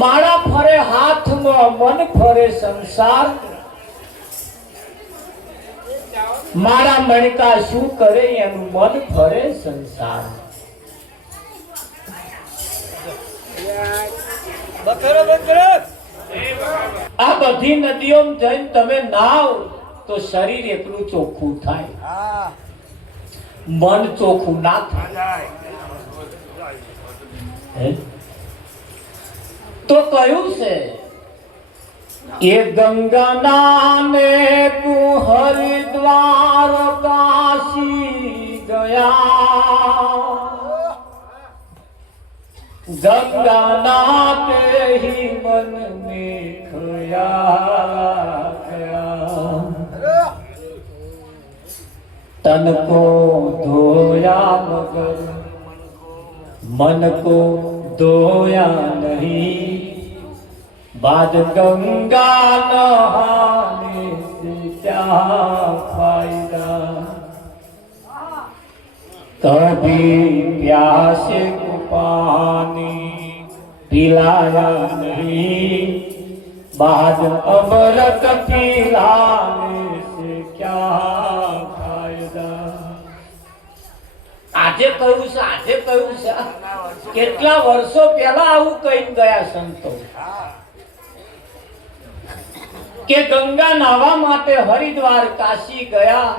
માળા ફરે હાથમાં મન ફરે સંસાર મારા મણકા શું કરે એનું મન ફરે સંસાર આ બધી નદીઓમાં જઈને તમે નાવ તો શરીર એટલું ચોખ્ખું થાય મન ચોખ્ખું ના થાય તો કહ્યું છે એ ગંગા નાને તું હરિદ્વાર કાશી ગયા गंगा नाते ही मन में खोया गया तन को धोया मगर मन को धोया नहीं बाद गंगा नहाने से क्या फायदा कभी प्यासे को पानी पिलाया नहीं बाद अमृत पिलाने से क्या फायदा આજે કહ્યું છે કેટલા વર્ષો પહેલા આવું કહીને ગયા સંતો કે ગંગા નાવા માટે હરિદ્વાર કાશી ગયા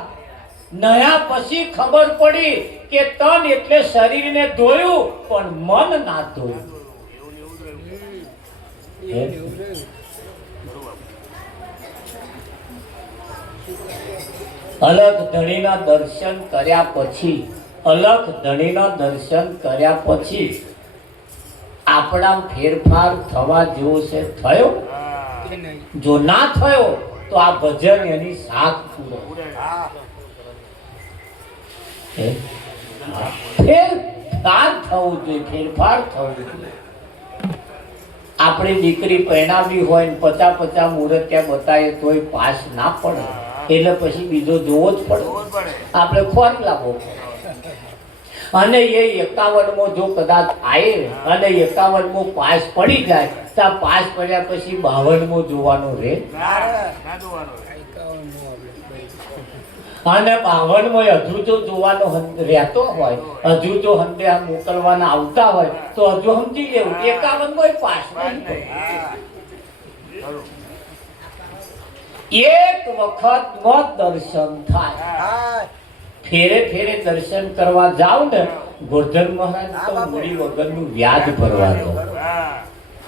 નયા પછી ખબર પડી કે તન એટલે શરીરને ધોયું પણ મન ના ધોયું અલગ ધણીના દર્શન કર્યા પછી આપણા ફેરફાર થવા જેવો છે થયો જો ના થયો તો આ ભજન એની સાથ પૂરો ફેરફાર થવું જોઈએ આપણી દીકરી પરણાવી હોય ને 50 મુહૂર્ત ત્યાં બતાવે તોય પાસ ના પડે એટલે પછી બીજો જોવો જ પડે આપણે ખોટ લાવવો અને એ 51 જો કદાચ આવે અને 51 પાસ પડી જાય તો પાસ પડ્યા પછી 52 જોવાનું રહે અને 52 હજુ જો જોવાનો રહેતો હોય હજુ જો હંડે મોકલવાના આવતા હોય તો હજુ સમજી લેવું 51 પાસ નહીં એક વખત નો દર્શન થાય. ફેરે ફેરે દર્શન કરવા જાવ ને ગોરધન મહારાજ તો મૂડી વગરનું વ્યાજ ભરવા દો.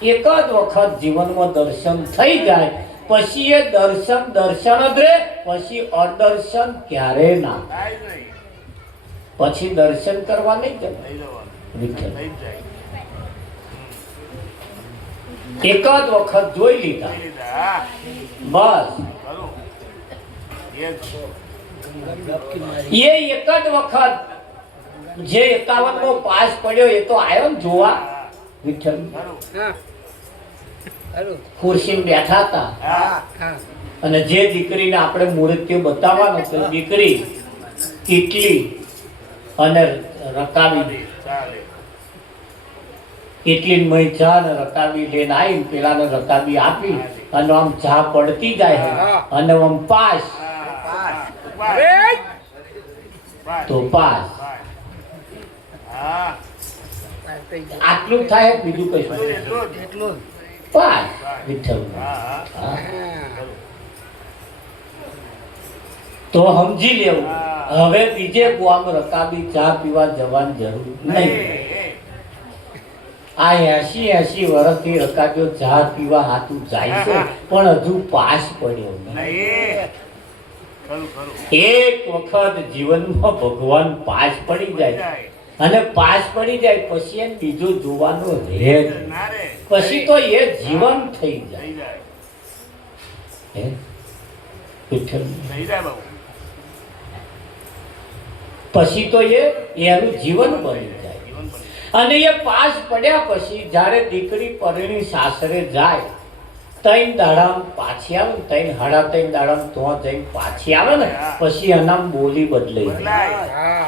એક જ વખત જીવનમાં દર્શન થઈ જાય પછી એ દર્શન દર્શન જ રે, પછી અદર્શન ક્યારે ના. પછી દર્શન કરવા નહીં જવાય. એક જ વખત જોઈ લીધા બસ. એ એક જ વખત જે 51મો પાસ પડ્યો એ તો આવ્યો ને જોવા. વિઠ્ઠલ ખુરશી બેઠા હતા અને જે દીકરીને આપણે મૂર્તિઓ બતાવવાનું તો દીકરી કેટલી અને રકાબી કેટલી મય ચા ને રકાબી લઈને આવી, પેલાને રકાબી આપી અને આમ ચા પડતી જાય અને આમ પાસ તો પાસ. આટલું થાય બીજું કશું પાસ. વિઠ્ઠલ તો સમજી લેવું હવે બીજે ગામ રકાબી ચા પીવા જવાની જરૂર નહીં. આ 80 વર્ષથી રકાબીઓ ચા પીવા હાથું જાય છે પણ હજુ પાસ પડ્યો નહીં. એક વખત જીવનમાં ભગવાન પાસ પડી જાય અને પાસ પડી જાય પછી એને બીજું જોવાનું રહે જ. પછી તો એ જીવન થઈ જાય. પછી તો એનું જીવન બની જાય. અને એ પાસ પડ્યા પછી જ્યારે દીકરી પરણી સાસરે જાય 3 દાડા પાછી આવે ને 3 સાડા 3 દાડા તો જઈને પાછી આવે ને પછી એના બોલી બદલાઈ જાય.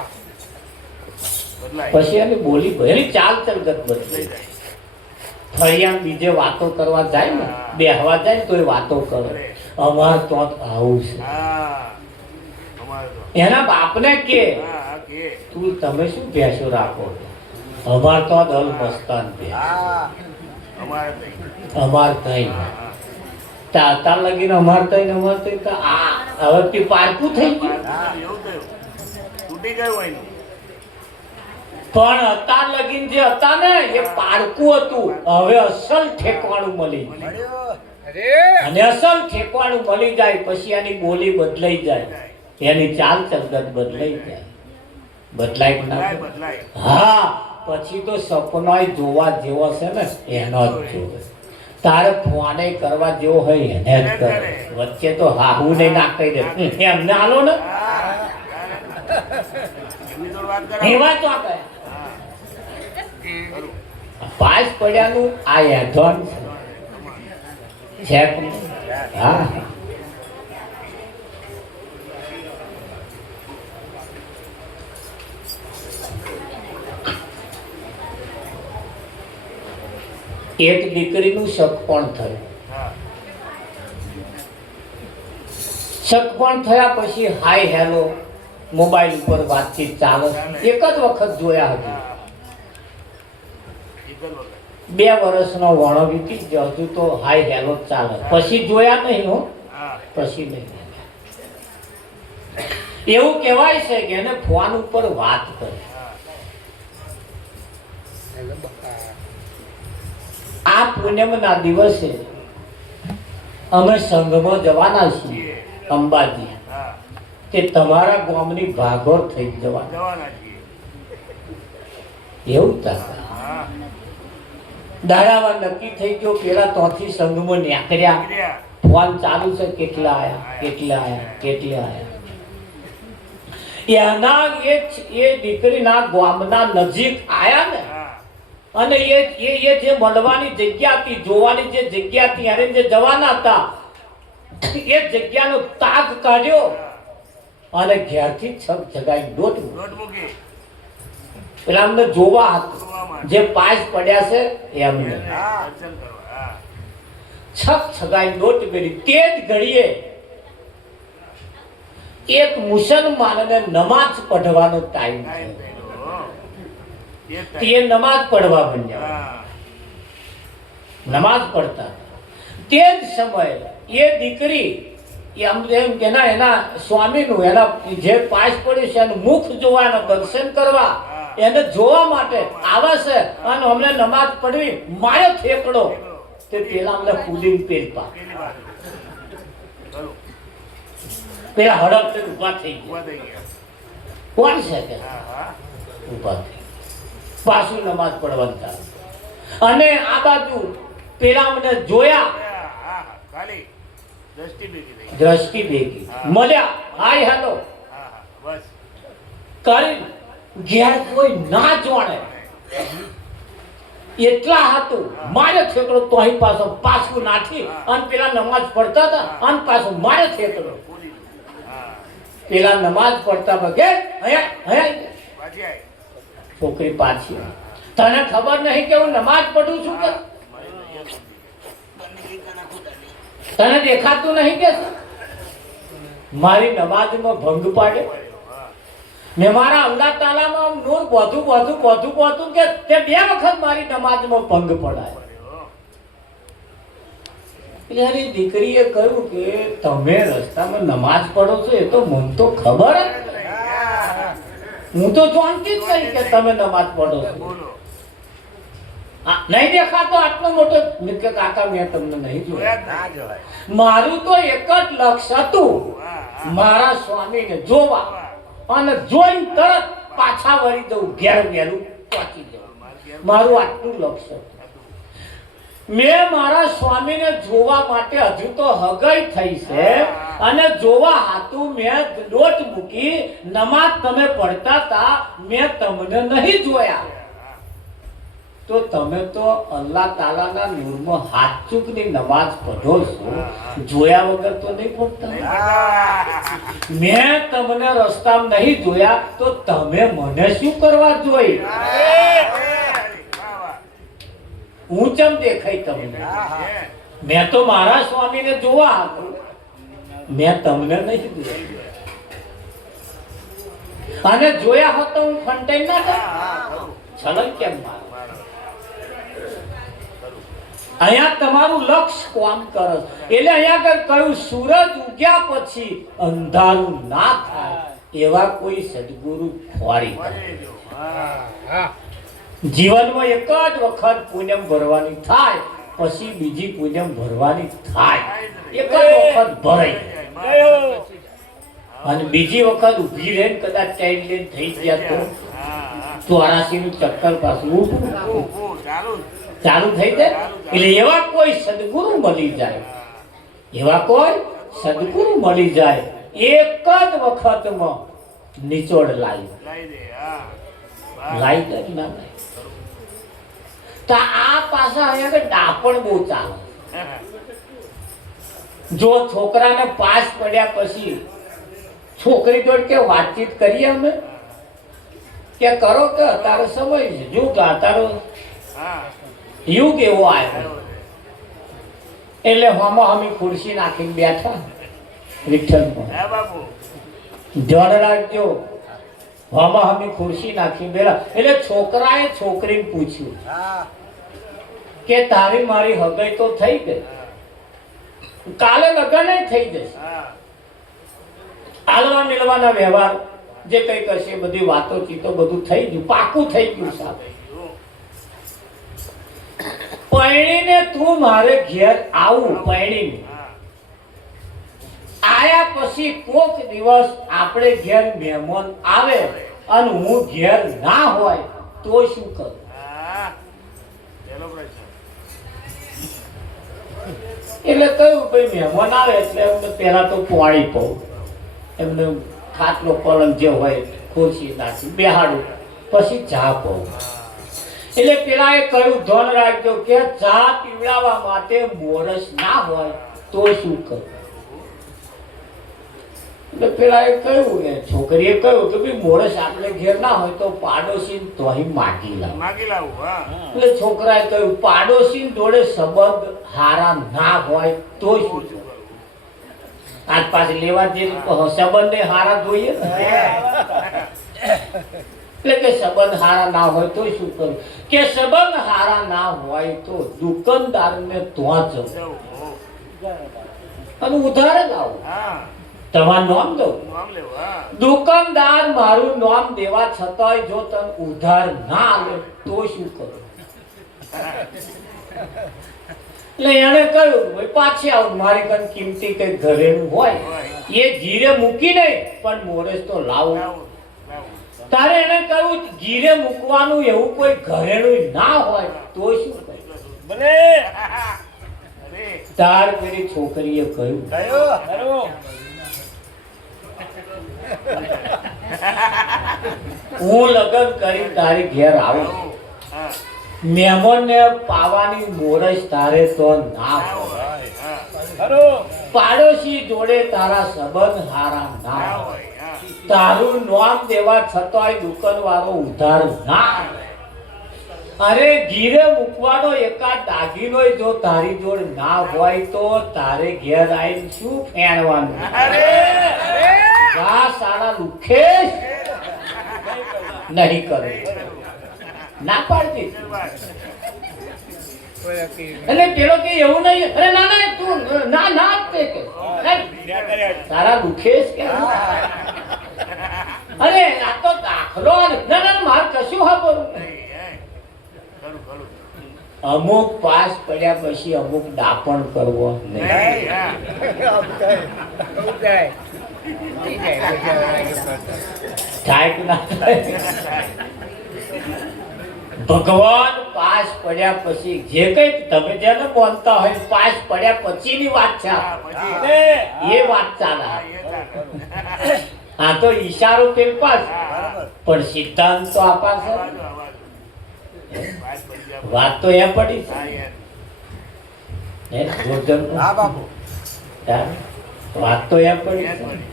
પછી એની બોલી એની ચાલ ચલગત બદલાઈ જાય. ફરિયામ બીજે વાતો કરવા જાય ને બેહવા જાય તો એ વાતો કરે અમાર તો આવું છે. એના બાપને કે તું તમે શું ભેંસો રાખો? અમાર તો દલ મસ્તાન અમાર કઈ તાર લગીને અમાર કઈ આ હવે પારકું થઈ ગયું. પણ અત્યાર લગીન જે હતા ને એ પારકું હતું. હવે અસલ ઠેકવાણું મળી અને અસલ ઠેકવાણું મળી જાય પછી એની બોલી બદલાઈ જાય, એની ચાલ ચલગત બદલાઈ જાય. બદલાય ના? હા. પછી તો સપનો જોવા જેવો છે ને એનો જ જોવે. તારે ફોને કરવા જેવો હોય એને જ કરે. વચ્ચે તો હાહુ ને નાખી દે એમને હાલો ને એવા તો પાસ પડ્યાનું આ એડવાન્સ છે. હા એક દીકરીનું સગપણ થયું. સગપણ થયા પછી હાય હેલો મોબાઈલ ઉપર વાતચીત ચાલે. એક જ વખત જોયા હતું. 2 વર્ષનો વણો વીતી ગયો હજુ તો હાય હેલો ચાલે. પછી જોયા નહીં હો, પછી નહીં. એવું કહેવાય છે કે એને ફોન ઉપર વાત કરી. આ પૂનમના દિવસે અમે સંઘમાં જવાના છીએ અંબાજી કે તમારા ગામની ભાગોળ થઈ જવાના. એવું હતા દાડાવા નક્કી થઈ ગયો. પેલા ત્યાંથી સંઘમાં નીકળ્યા. ફોન ચાલુ છે કેટલા આયા. એના એ દીકરીના ગામના નજીક આયા ને અને એ જે મળવાની જગ્યા હતી જોવાની જે જગ્યા હતી એને જે જવાના હતા એ જગ્યાનો તાગ કાઢ્યો અને ઘેરથી છક જગાઈ દોટ મૂકી. પેલા અમને જોવા હતું જે પાસ પડ્યા છે એમને છક છગાઈ દોટ કરી. તે જ ઘડીએ એક મુસલમાનને નમાજ પઢવાનો ટાઈમ થયો. તે નમાજ પડવા માંડ્યા. નમાજ પડતા તે જ સમયે એ દીકરી એમ કે એના સ્વામીનું એના જે પાસ પડ્યું છે એનું મુખ જોવાના દર્શન કરવા એને જોવા માટે આવે છે અને અમને નમાજ પડવી મારે ઠેકડો તે પેલા અમને કુદીન પેરપા પેલા હડપ ઉભા થઈ ગયા કોણ છે કે ઉભા થઈ પાછું નમાજ પડવાનું ચાલુ અને આ બાજુ પેલા અમને જોયા દ્રષ્ટિ ભેગી મળ્યા હાય હેલો કરી ઘેર કોઈ ના જોણે એટલા હતું મારે ઠેકડો તો અહીં પાછું નાખી અને પેલા નમાજ પડતા હતા અને પાછું મારે ઠેકડો પેલા નમાજ પડતા બગે છોકરી પાછી તને ખબર નહીં કે હું નમાજ પડું છું કે તને દેખાતું નહીં કે મારી નમાજમાં ભંગ પાડે મેં મારા અલ્લાહ તાલામાં નૂર બધું કે તે બે વખત મારી નમાજમાં ભંગ પડાય એટલે દીકરીએ કહ્યું કે તમે રસ્તામાં નમાજ પડો છો એ તો મને તો ખબર જ હું તો જાણતી જ નહીં કે તમે નમાજ પડો છો નહીં દેખાતો આટલો મોટો નિત્ય કાકા મેં તમને નહીં જોયા મારું તો એક જ લક્ષ્ય હતું મારા સ્વામીને જોવા અને જોઈને તરત પાછા વળી દઉં ઘેર વહેલું પહોંચી જવું મારું આટલું લક્ષ્ય હતું મેં મારા સ્વામીને જોવા માટે હજુ તો હગાઈ થઈ છે અને જોવા હાતું મેં લોટ મૂકી નમાજ તમે પડતા હતા મેં તમને નહીં જોયા તો તમે તો અલ્લાહ તાલાના નૂરમાં હાથ ચૂકની નમાજ પઢો છો જોયા વગર તો નહીં પડતા મેં તમને રસ્તામાં નહીં જોયા તો તમે મને શું કરવા જોઈ હું ચમ દેખાય તમને મેં તો મારા સ્વામીને જોવા હતું મેં તમને નહીં જોયા અને જોયા હોત તો હું ફંટાઈ ના છલક કેમ માર અહીંયા તમારું લક્ષ્ય કામ કરે એટલે અહીંયા આગળ કહ્યું સૂરજ ઉગ્યા પછી અંધારું ના થાય એવા કોઈ સદગુરુ ખોરી જીવનમાં એક જ વખત પુણ્યમ ભરવાની થાય પછી બીજી પુણ્યમ ભરવાની થાય એક જ વખત ભરાય અને બીજી વખત ઊભી રહીને કદાચ ટાઈમ લઈને થઈ ગયા તો 84 નું ચક્કર પાછું ચાલુ થઈ જાય એટલે એવા કોઈ સદગુરુ મળી જાય એક જ વખતમાં નિચોડ લાઈ દે ના તો આ પાછા અહીંયા ડાપણ બહુ ચાલે જો છોકરાને પાસ પડ્યા પછી છોકરી જોડે કે વાતચીત કરીએ અમે કે કરો કે અત્યારે સમય છે જો કે અત્યારે યુગ એવો આવ્યો એટલે હમી ખુરશી નાખીને બેઠા વિઠ્ઠલમાં ધ્યાન રાખજો હમી ખુરશી નાખી બેઠા એટલે છોકરાએ છોકરીને પૂછ્યું કે તારી મારી હગાઈ તો થઈ ગઈ કાલે લગ્ન થઈ જશે આલવા મિલવાના વ્યવહાર જે કઈ કરશે બધી વાતો ચીતો બધું થઈ ગયું પાકું થઈ ગયું સાહેબ પૈણીને તું મારે ઘેર આવું પૈણીને આયા પછી કોક દિવસ આપણે ઘેર મહેમાન આવે અને હું ઘેર ના હોય તો શું કરું એટલે કહ્યું ભાઈ મહેમાન આવે એટલે એમને પહેલા તો પાણી પાઉં એમને ખાટલો પલંગ જે હોય ખુરશી નાખી બેહાડું પછી ચા પાઉં એટલે પેલા એ કહ્યું ધન રાખજો કે ચા પીવડાવવા માટે મોરસ ના હોય તો શું કરું એટલે પેલા એ કહ્યું કે છોકરીએ કહ્યું કે ભાઈ મોરસ આપણે ઘેર ના હોય તો પાડોશી તો અહીં માગી લાવું એટલે છોકરાએ કહ્યું પાડોશી જોડે સંબંધ હારા ના હોય તો શું આજ પાછી લેવા જે સંબંધ હારા જોઈએ એટલે કે સંબંધ હારા ના હોય તો શું કરું કે સંબંધ હારા ના હોય તો દુકાનદારને ત્યાં જવું અને ઉધાર જ આવું. તમારું નામ દઉં. દુકાનદાર મારું નામ દેવા છતાંય જો તને ઉધાર ના આવે તો શું કરું? એટલે એને કહ્યું ભાઈ પાછી આવું, મારી કન કિંમતી કઈ ઘરેનું હોય એ ઘીરે મૂકી નહીં પણ મોરેશ તો લાવું. તારે એને કહ્યું ઘીરે મૂકવાનું એવું કોઈ ઘરેણું ના હોય તો શું કરે? તાર પેલી છોકરીએ કહ્યું હું લગ્ન કરી તારી ઘેર આવું, મહેમાનને પાવાની મોરસ તારે તો ના હોય, પાડોશી જોડે તારા સંબંધ હારા ના હોય, તારું નામ દેવા છતાંય દુકાન વાળો ઉધાર ના આવે. અરે ઘીરે મૂકવાનો એકાદ દાગીનો જો તારી જોડ ના હોય તો તારે ઘેર આવીને શું ફેરવાનું? સારા લુખેશ નહીં કરે, ના પાડતી. એટલે પેલો કે એવું નહીં, અરે ના ના તું ના ના કે તારા લુખેશ કે અરે આ તો દાખલો ના ના મારે કશું ખબર. અમુક પાસ પડ્યા પછી અમુક દાપણ કરવો નહીં. ભગવાન પાસ પડ્યા પછી જે કઈ તમે જેને બોલતા હોય પાસ પડ્યા પછીની વાત છે, એ વાત ચાલે. આ તો ઈશારો પેલ પાસ પણ સિદ્ધાંત તો આપા છે. વાત તો એ પડી વાત તો એ પડી.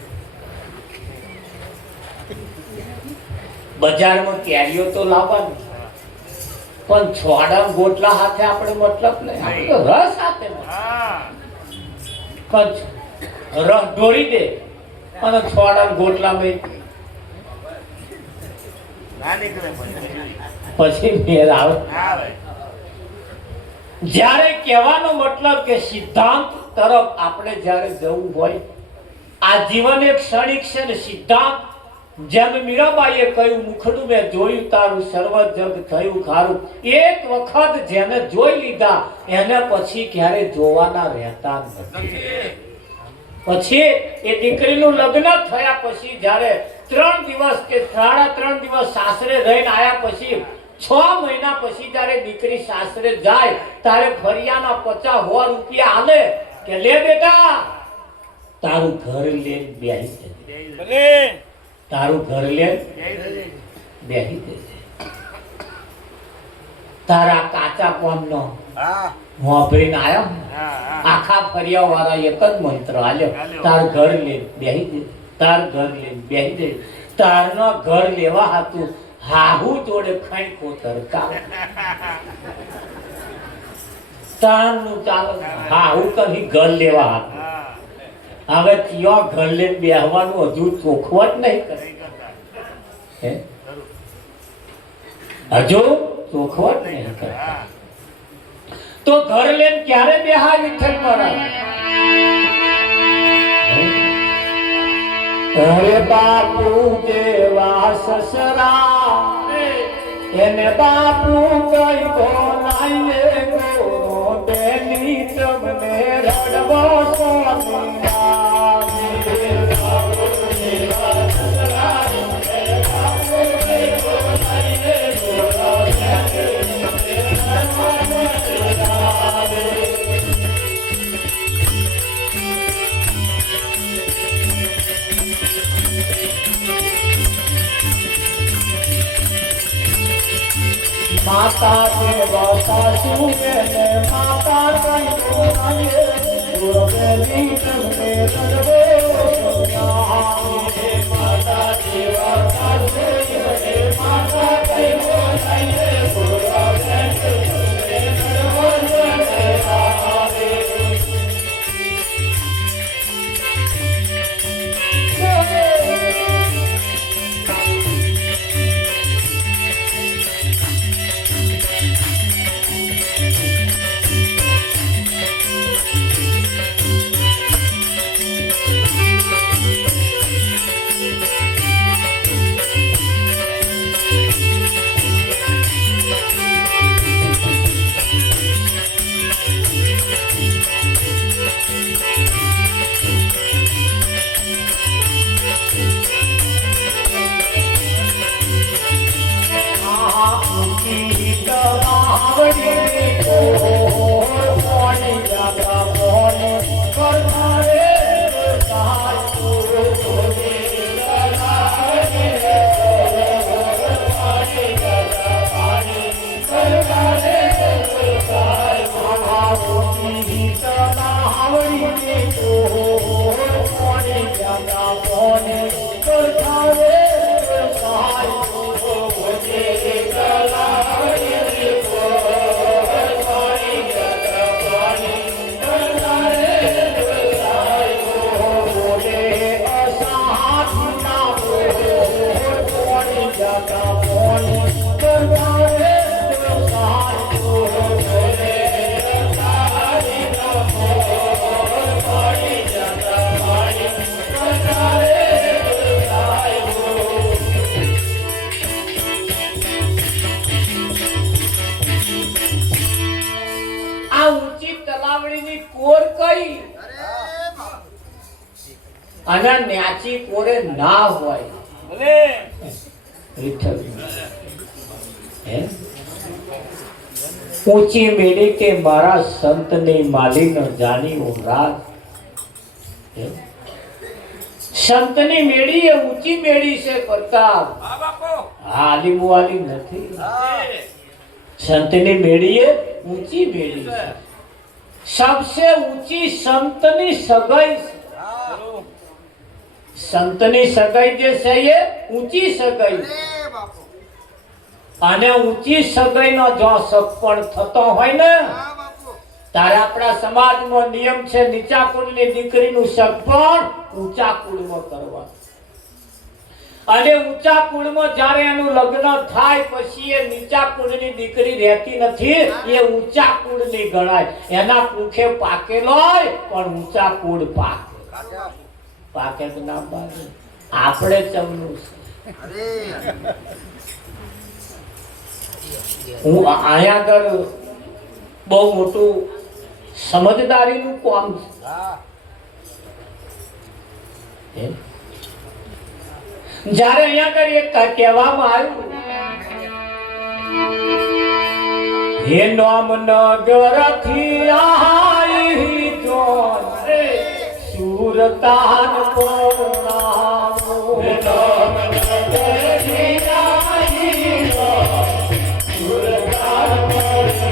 બજારમાં કેરીઓ તો લાવવાની પણ છોડા ગોટલા હાથે આપણે મતલબ નહીં, આપણે રસ સાથે રસ ઢોળી દે અને છોડા ગોટલા પછી મેર આવે. જ્યારે કહેવાનો મતલબ કે સિદ્ધાંત તરફ આપણે જ્યારે જવું હોય, આ જીવન એક ક્ષણિક છે ને સિદ્ધાંત. જેમ મીરાબાઈએ કહ્યું મુખડું મેં જોયું તારું સર્વ જગ થયું ખારું. એક વખત જેને જોઈ લીધા એને પછી ક્યારે જોવાના રહેતા નથી. પછી એ દીકરીનું લગ્ન થયા પછી જ્યારે 3 દિવસ કે 3.5 દિવસ સાસરે રહીને આયા પછી 6 મહિના પછી જ્યારે દીકરી સાસરે જાય ત્યારે ફરિયાના 50 રૂપિયા આલે કે લે બેટા તારું ઘર લે બેહી દે, તારું ઘર લે બેહી દે. તારા કાચા કોમનો વાપરીને આવ્યો, આખા ફરિયા વાળા એક જ મંત્ર આલ્યો, તાર ઘર લે બેહી દે, તાર ઘર લે બેહી દે. તારનો ઘર લેવા હતું હાહુ જોડે ખાઈ કોતર કા તારનું ચાલો હાહુ કहीं ઘર લેવા હતું. હવે ત્યાં ઘર લઈને બેહવાનું હજુ ચોખવટ નહીં કરે, હજુ ચોખવટ નહીં કરે તો ઘર લઈને ક્યારે બેહા વિઠ્ઠલ મહારાજ? અરે બાપુ જેવા સસરા એને બાપુ કઈ બોલાઈએ ગોરો બેની તમને રડવો સ્વામી. માતા દેવા સાસુ બેને માતા કઈ બોલાઈએ ગુરુ બેની તમને રડવો સ્વામી. માતા દેવા સાસુ બેને માતા કઈ બોલાઈએ ગુરુ બેની તમને રડવો સ્વામી. આ ઊંચી તલાવડીની કોર કઈ અને ન્યાચી કોરે ના હોય ઊંચી મેળી કે મારા સંતની માલીનો જાણીઓ રાજ સંતની મેળી એ ઊંચી મેળી છે પ્રતાપ આલી મુઆલી નથી સંતની મેળી એ ઊંચી મેળી છે सबसे ऊंची संतनी सगाई संतनी सगाई जे છે એ ઊંચી સગાઈ અને ઊંચી સગાઈનો જો સપણ થતો હોય ને તારે આપણા સમાજનો નિયમ છે નીચા કુળની દીકરીનું સપણ ઊંચા કુળમાં કરવા અને ઊંચા કુળમાં જ્યારે એનું લગ્ન થાય પછી એ નીચા કુળની દીકરી રહેતી નથી એ ઊંચા કુળની ગણાય એના કુખે પાકેલો હોય પણ ઊંચા કુળ પાકે તો ના પાકે આપણે ચમનું છે હું આયા આગળ બહુ મોટું સમજદારીનું કામ છે જ્યારે અહીંયા આગળ એક કહેવામાં આવ્યું હે નામ નગરથી આઈ જો સુરતાન પરણાવો હે નામ નગરથી આઈ જો સુરતાન પરણાવો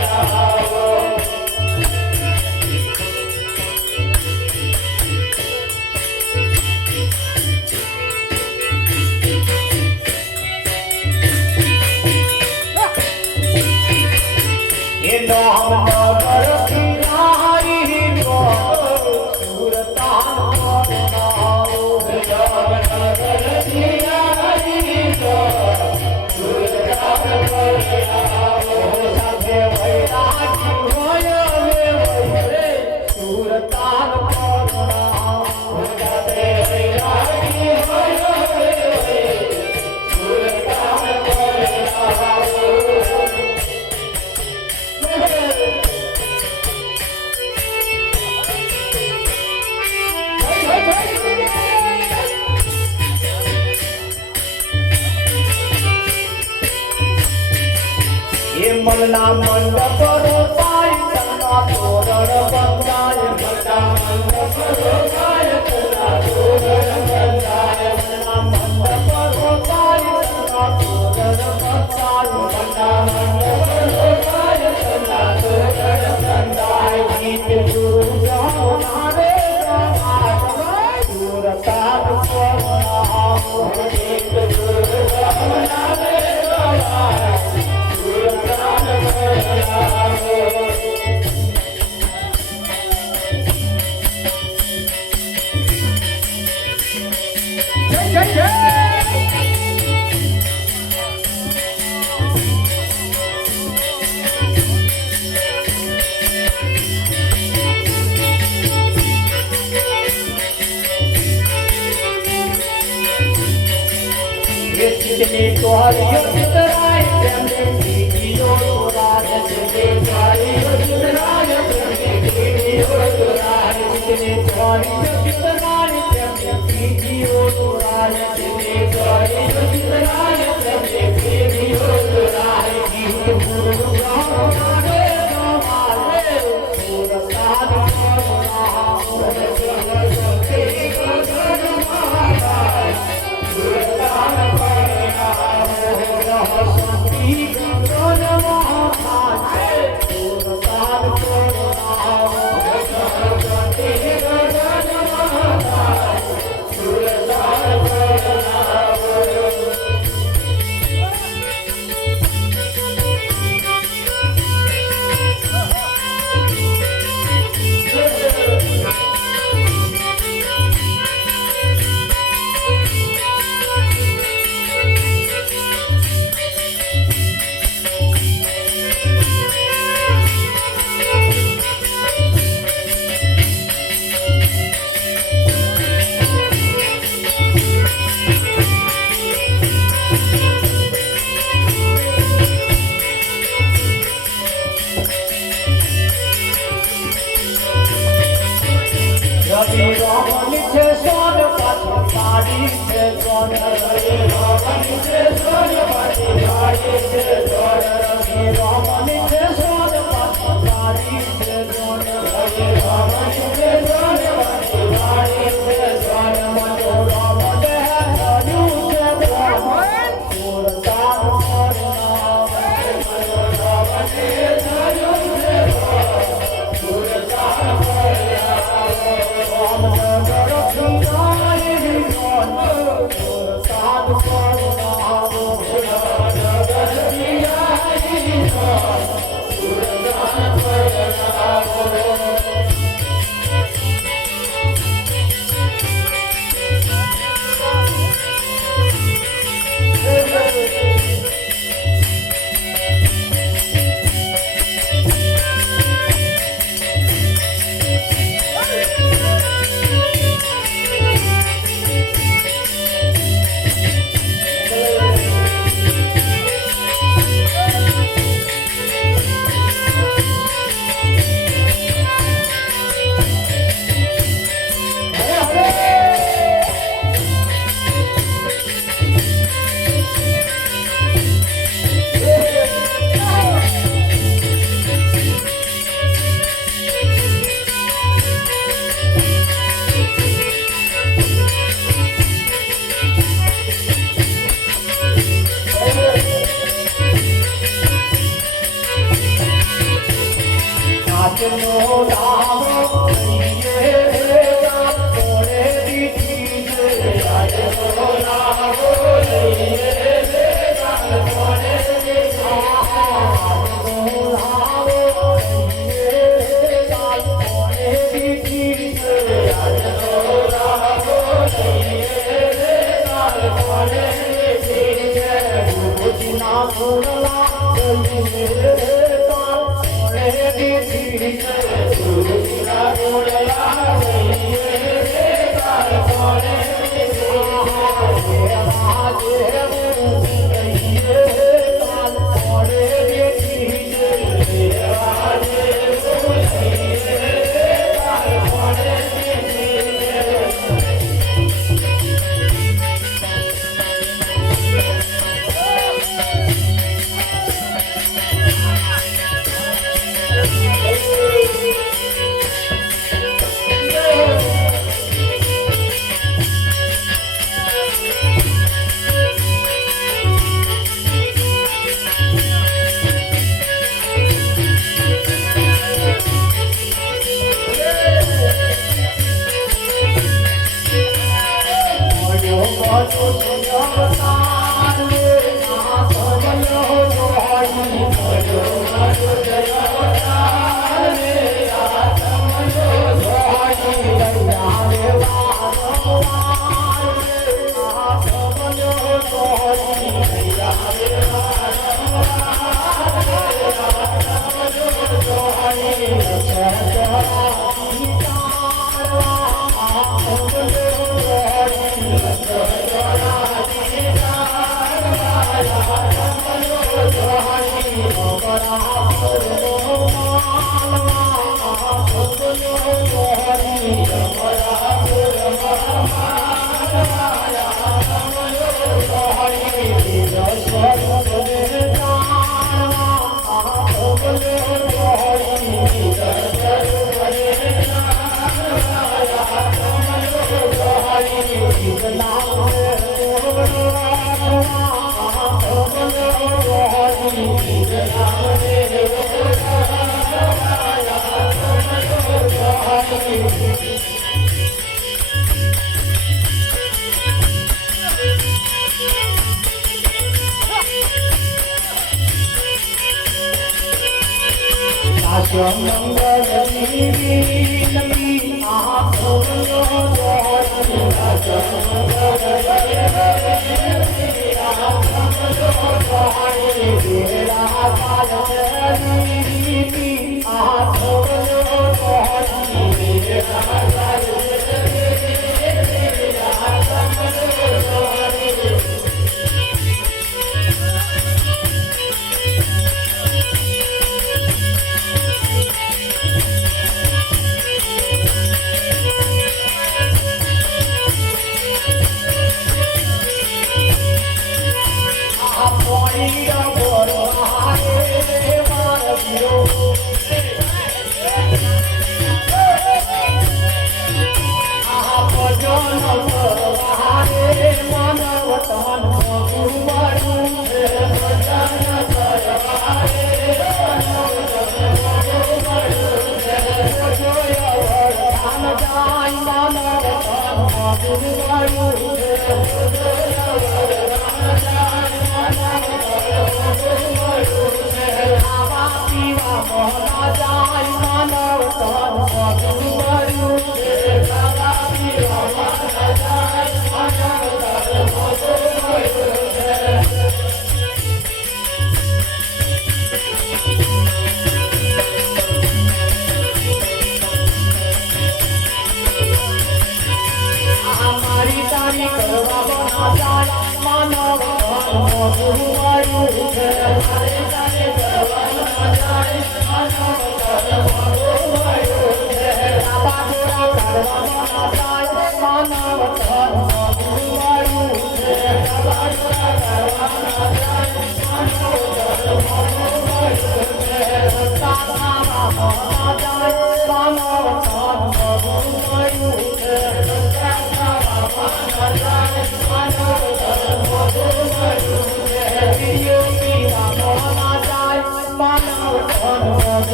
મનના મંડપ રોપાય તના તોરણ બંધાય મનના મંડપ રોપાય તના તોરણ બંધાય મનના મંડપ રોપાય તના તોરણ બંધાય મનના મંડપ રોપાય તના તોરણ બંધાય ગીત ગુરુ જાનારે ગાય સુરતા પરણાવો ગીત ગુરુ જાનારે ગાય